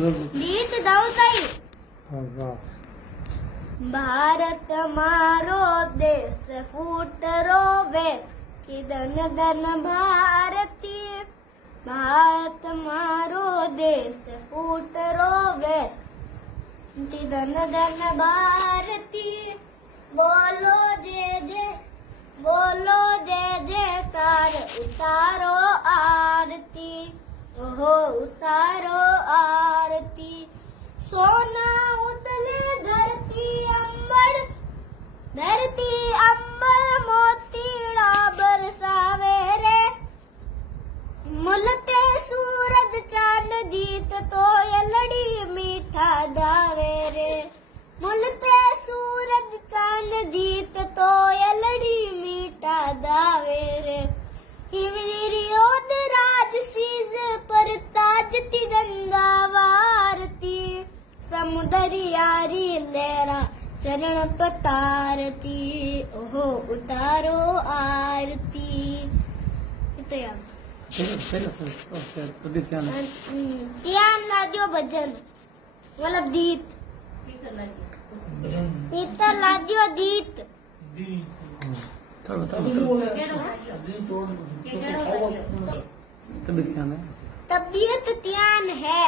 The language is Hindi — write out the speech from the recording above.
गीत दाऊताई। भारत मारो देश फूटरो वेश कि धन धन भारतीय। भारत मारो देश फूटरो वेश कि धन धन भारतीय। बोलो जय जय, बोलो जय जयकार, उतारो आरती, ओहो उतारो आरती। सोना उतले धरती अंबर, धरती अंबर मोतीड़ा बरसावे रे। मुलते सूरज चांद दीत तो यलड़ी मीठा दावे रे। मुलते सूरज चांद दीत तो यलड़ी मीठा दावे रे। हिमगिरियों राज सीज पर ताजती गंगा वारती। समुदरियारी लहरा चरण पतारती, ओहो उतारो आरती। ध्यान लादियो भजन मतलब गीत। इतना लादियो गीत। तबीयत त्यान है।